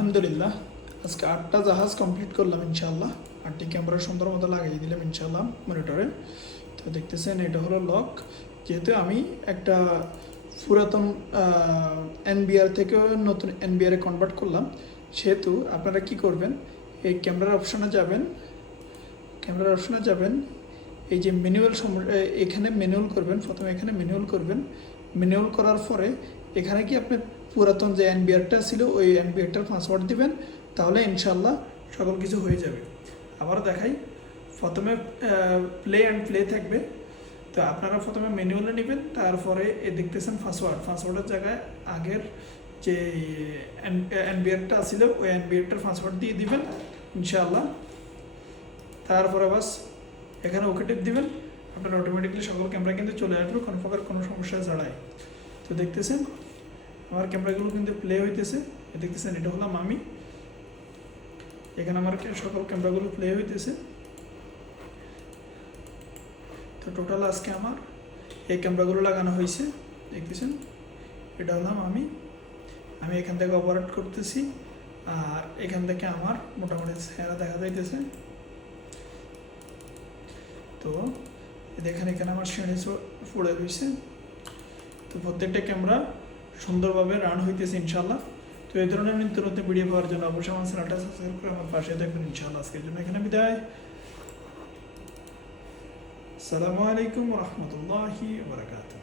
আলহামদুলিল্লাহ আজকে 8টা জাহাজ কমপ্লিট করলাম ইনশাআল্লাহ। 8টি ক্যামেরা সুন্দর মতো লাগিয়ে দিলাম ইনশাআল্লাহ মনিটরে। তো দেখতেছেন এটা হলো লক। যেহেতু আমি একটা পুরাতন এনবিআর থেকে নতুন এনবিআরে কনভার্ট করলাম, সেহেতু আপনারা কি করবেন, এই ক্যামেরার অপশনে যাবেন, এই যে ম্যানুয়াল এখানে ম্যানুয়াল করবেন। প্রথমে এখানে ম্যানুয়াল করবেন। ম্যানুয়াল করার পরে এখানে কি আপনি পুরাতন যে এনবিআরটা ছিল ওই এনবিআরটার পাসওয়ার্ড দিবেন, তাহলে ইনশাল্লাহ সকল কিছু হয়ে যাবে। আবার দেখাই, প্রথমে প্লে থাকবে। তো আপনারা প্রথমে ম্যানুয়ালে নেবেন, তারপরে দেখতেছেন পাসওয়ার্ডের জায়গায় আগের যে এনবিআরটা ছিল ওই এনবিআরটার পাসওয়ার্ড দিয়ে দিবেন ইনশাআল্লাহ। তারপরে বাস এখানে ওকে টিপ দিবেন, আপনার অটোমেটিকলি সকল ক্যামেরা কিন্তু চলে আসবে কোনো প্রকার কোনো সমস্যা ছাড়াই। তো দেখতেছেন আমার ক্যামেরাগুলো কিন্তু প্লে হইতেছে। দেখতেছেন এটা হলাম আমি, এখানে আমার সকল ক্যামেরাগুলো প্লে হইতেছে। তো টোটাল আজকে আমার এই ক্যামেরাগুলো লাগানো হয়েছে। দেখতেছেন এটা হলাম আমি এখান থেকে অপারেট করতেছি, আর এখান থেকে আমার মোটামুটি চেহারা দেখা যাইতেছে। তো এখানে আমার শ্রেণী পড়ে রয়েছে। তো প্রত্যেকটা ক্যামেরা সুন্দরভাবে রান হইতেছে ইনশাল্লাহ। তো এই ধরনের নিত্য নতুন ভিডিও পাওয়ার জন্য অবশ্যই আমার চ্যানেলটা সাবস্ক্রাইব করে আমার পাশে থাকবেন ইনশাল্লাহ। আজকের জন্য এখানে বিদায়। আসসালামু আলাইকুম ওয়া রাহমাতুল্লাহি ওয়া বারাকাতুহু।